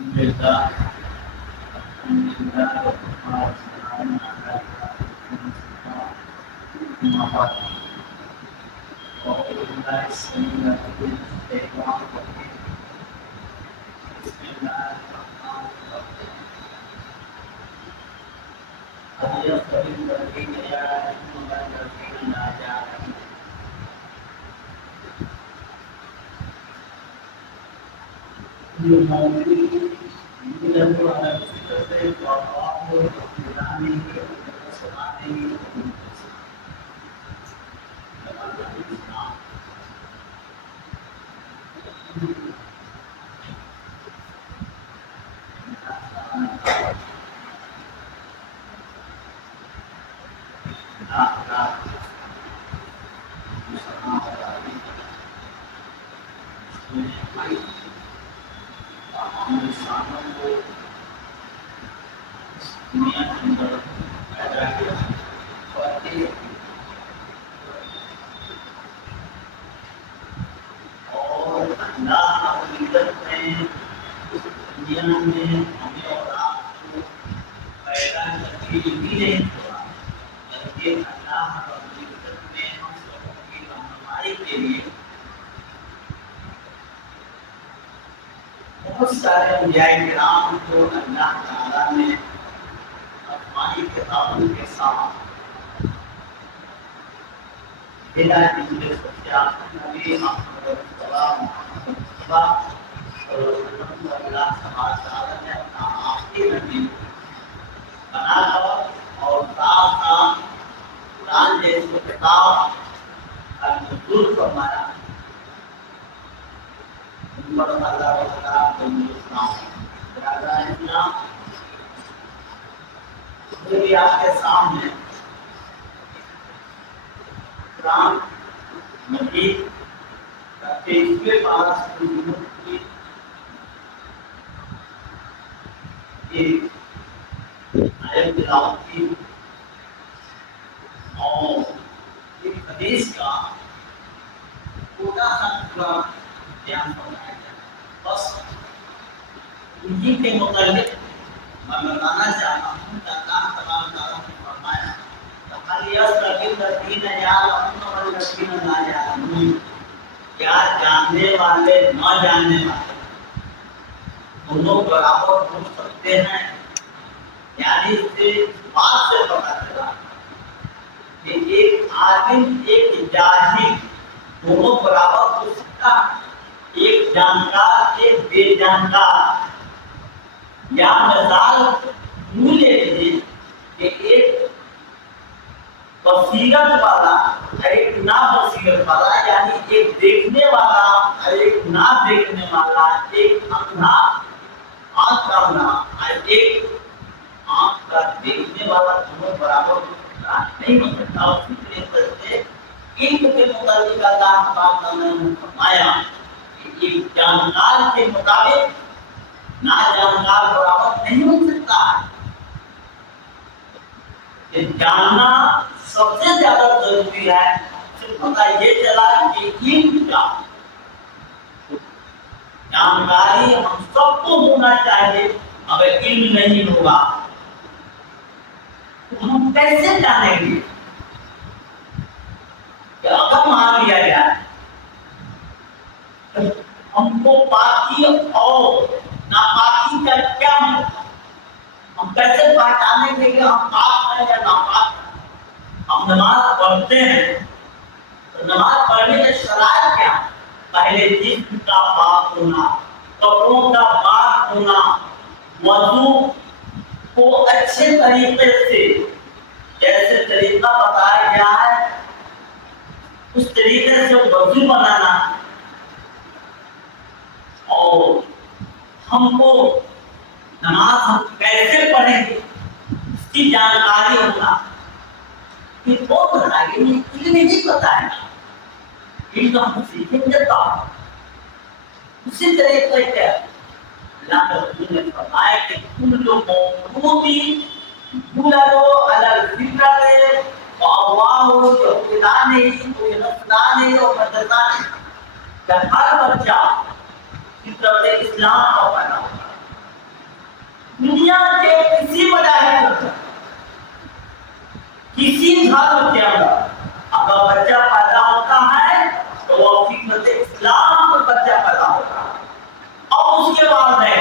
لله الحمد لله والسلام على أما بعد أعوذ بالله السميع العليم من الشيطان الرجيم بسم الله الرحمن الرحيم هل يستوي الذين يعلمون والذين لا يعلمون المؤمنين يدلوا على الفكرة والله وإيمانه وسماعه انسانوں کو دنیا کے اندر پیدا کیا اور اللہ حقیقت میں اس دنیا میں ہمیں اور آپ کو پیدا کرنے بھی نہیں ہوا بلکہ اللہ حقیقت میں ہم سب کی رہنمائی کے لیے بہت سارے انبیاء کرام کو اللہ تعالیٰ نے آسمانی کتابوں کے ساتھ ہدایت کے سچا نبی محمد صلی اللہ تعالیٰ نے اپنا آخری نبی بنا کر اور ساتھ ساتھ قرآن جیسی کتاب کا نزول فرمایا آپ کے سامنے قرآن مجید کا 23ویں پارہ سورۃ کی ایک آیت تلاوت کی اور ایک حدیث کا چھوٹا سا ٹکڑا بیان فرمایا گیا بس انہی کے متعلق میں بتانا چاہتا ہوں کہ اللہ تبارک تعالیٰ نے فرمایا کیا جاننے والے نہ جاننے والے دونوں برابر ہو سکتے ہیں؟ یعنی اس سے بات سے پتہ چلا کہ ایک عالم ایک جاہل دونوں برابر ہو سکتا ہے، ایک جانکار ایک بے جانکار، یا مثال یوں لے لیجیے کہ ایک بصیرت والا ایک نا بصیرت والا، یعنی ایک دیکھنے والا ایک نہ دیکھنے والا، ایک اندھا آنکھ کا اندھا ایک آنکھ کا دیکھنے والا، دونوں برابر نہیں ہو سکتا۔ اسی طریقے سے علم کے متعلق اللہ تعالیٰ نے فرمایا کہ ایک جانکار کے مطابق نہ جانکار برابر نہیں ہو سکتا ہے۔ کہ جاننا سب سے زیادہ ضروری ہے۔ صرف پتہ یہ چلا کہ علم کا جانکاری ہم سب کو ہونا چاہیے، اگر علم نہیں ہوگا تو ہم کیسے جانیں گے؟ کہ اگر مان لیا جائے ہم کو پاکی اور ناپاکی کا کیا مطلب، ہم کیسے پہچانیں گے کہ ہم پاک ہیں یا ناپاک ہیں؟ ہم نماز پڑھتے ہیں تو نماز پڑھنے کے شرائط کیا؟ پہلے جسم کا پاک ہونا، کپڑوں کا پاک ہونا، وضو کو اچھے طریقے سے جیسے طریقہ بتایا گیا ہے اس طریقے سے وضو بنانا، اور ہم کو نماز ہم کیسے پڑھیں گے اس کی جانکاری ہونا کہ وہ بتائے گی، علم نہیں پتا ہے، علم ہم سیکھیں گے تو اسی طریقے سے اللہ رسول نے فرمایا کہ کل موجودی بلدو علی الفطرت واواہ یقینانی کوئی نسلانی اور مددانی، کہ ہر بچہ فطرت اسلام کا پیدا ہوتا ہے، دھرم کے اندر اگر بچہ پیدا ہوتا ہے تو وہ فطرت اسلام پر بچہ پیدا ہوتا ہے، اور اس کے بعد میں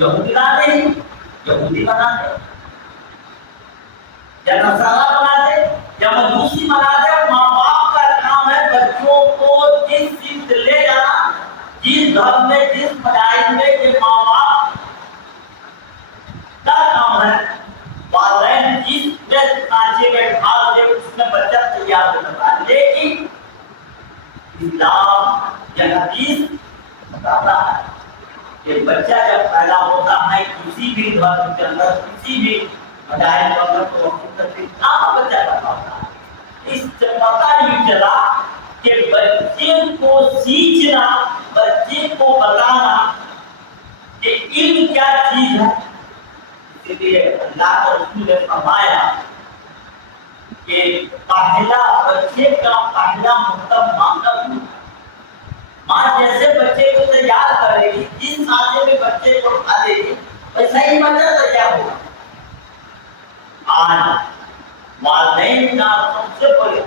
یہودی بنا دے، یہودی بنا دے یا نصارا بنا دے یا مجوسی بنا دے، ماں باپ کا کام ہے بچوں کو جس چیز سے لے جانا، جس دھرم میں جس مذاہب میں یہ ماں باپ کا کام ہے، والدین جس میں کانچے میں ڈھال دے اس میں بچہ تیار ہوتا ہے۔ لیکن اسلام یا حدیث بتاتا ہے کہ بچہ جب پیدا ہوتا ہے کسی بھی دھرم کے اندر، کسی بھی مذاہب کے اندر، تو اسلام بچہ پیدا ہوتا ہے۔ اس سے پتہ ہی چلا کہ بچے کو سیکھنا، بچے کو بتانا کہ علم کیا چیز ہے، اس لیے اللہ کا رسول نے فرمایا کہ پہلا بچے کا پہلا مطلب ماں کا دودھ۔ ماں جیسے بچے کو تیار کرے گی، جس سانچے میں بچے کو اٹھا دے گی، ویسا ہی بچہ تیار ہوگا۔ آج والدین کا سب سے بڑی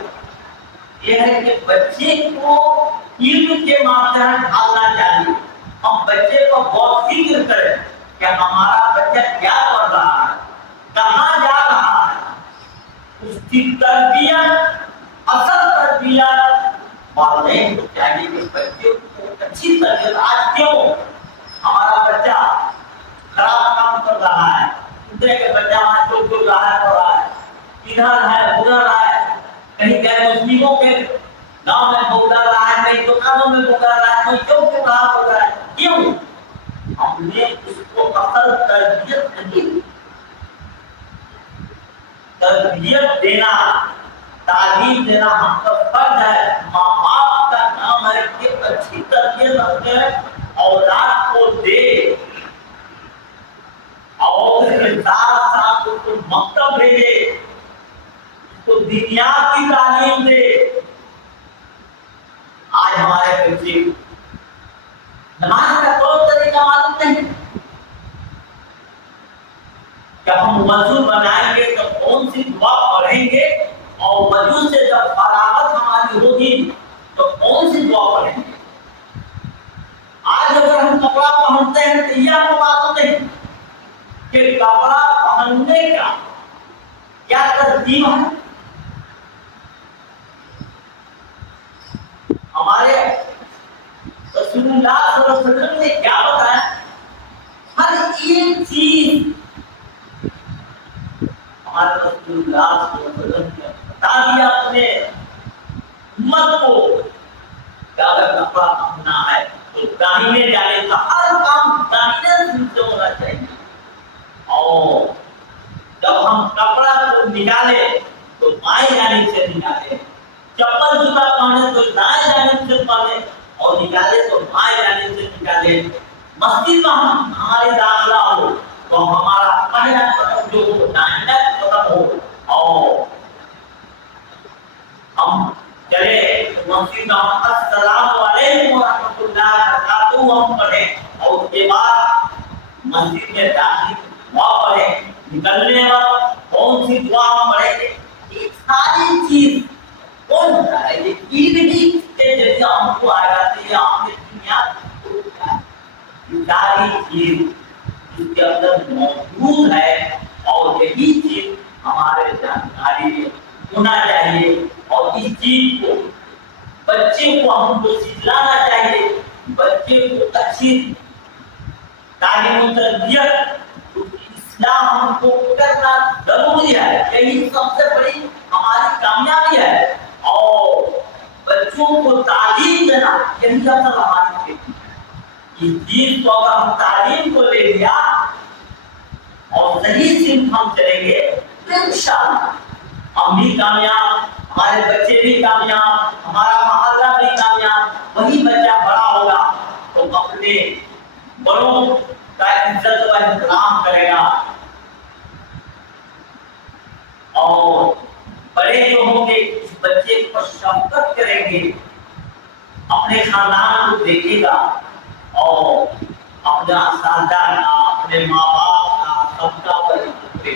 یہ ہے کہ بچے کو علم کے مادھیم ڈھالنا چاہیے۔ ہم بچے کو بہت فکر کریں کہ ہمارا بچہ کیا کر رہا ہے، کہاں جا رہا ہے، اس کی تربیت، اصل تربیت والدین کو چاہیے کہ بچے کو اچھی تربیت۔ آج کیوں ہمارا بچہ خراب کام کر رہا ہے، کہ بچہ وہاں چوک چل رہا ہے، ادھر ہے ادھر ہے، کہیں غیر مسلموں کے گاؤں میں بھوکا رہا ہے، کہیں دکانوں میں بھوکا رہا ہے، کوئی چوک چل رہا ہو رہا ہے۔ کیوں؟ ہم نے اس کو اصل تربیت نہیں، تربیت دینا، تعلیم دینا ہم کا فرض ہے۔ ماں باپ کا کام ہے کہ اچھی تربیت اپنے اولاد کو دے، اور اس کے ساتھ ساتھ اس کو مکتب بھیجے، اس کو دینیات کی تعلیم دے۔ آج ہمارے بچے نماز کا طور طریقہ معلوم نہیں، جب ہم وضو بنائیں گے تو کون سی دعا پڑھیں گے، اور وضو سے جب فراغت ہماری ہوگی تو کون سی دعا پڑھیں گے۔ آج اگر ہم کپڑا پہنتے ہیں تو یہ ہمیں معلوم نہیں کہ کپڑا پہننے کا کیا ترتیب ہے۔ ہمارے رسول اللہ صلی اللہ علیہ وسلم نے کیا بتایا، ہر ایک چیز ہمارے رسول اللہ صلی اللہ علیہ وسلم نے بتا دیا اپنے امت کو کہ اگر کپڑا پہننا ہے تو داہنے جانے کا ہر کام داہنے سے ہونا چاہیے، اور جب ہم کپڑا کو نکالے تو بائیں جانب سے نکالے، چپل جوتا پہنے تو دائیں جانب سے پہنے، اور نکالے تو بائیں جانب سے نکالے۔ مسجد میں ہماری داخلہ ہو تو ہمارا پہلا قدم جو ہو دائیں قدم ہو، اور ہم چلے مسجد میں السلام علیکم ورحمۃ اللہ وبرکاتہ ہم پڑھیں، اور اس کے بعد مسجد میں داخل دعا پڑھیں، نکلنے وقت کون سی دعا ہم پڑھیں گے، یہ ساری چیز کون بتا ہے؟ یہ نہیں کہ جیسے ہم کو آ جاتی ہے ہم نے دنیا ساری چیز اس کے اندر موجود ہے، اور یہی چیز ہمارے جانکاری میں ہونا چاہیے، اور اس چیز کو بچے کو ہم کو سکھلانا چاہیے۔ بچے کو اچھی تعلیم و تربیت اسلام ہم کو کرنا ضروری ہے، یہی سب سے بڑی ہماری کامیابی ہے، اور بچوں کو تعلیم دینا یہی اصل ہماری کھیتی ہے۔ اس چیز کو اگر ہم تعلیم کو لے لیا اور صحیح سمت ہم چلیں گے تو انشاءاللہ ہم بھی کامیاب، ہمارے بچے بھی کامیاب، ہمارا محلہ بھی کامیاب۔ وہی بچہ بڑا ہوگا تو اپنے بڑوں کا عزت و احترام کرے گا، اور بڑے جو ہوں گے اس بچے پر شفقت کریں گے، اپنے خاندان کو دیکھے گا، اور اپنے اساتذہ کا، اپنے ماں باپ کا، سب کا بچے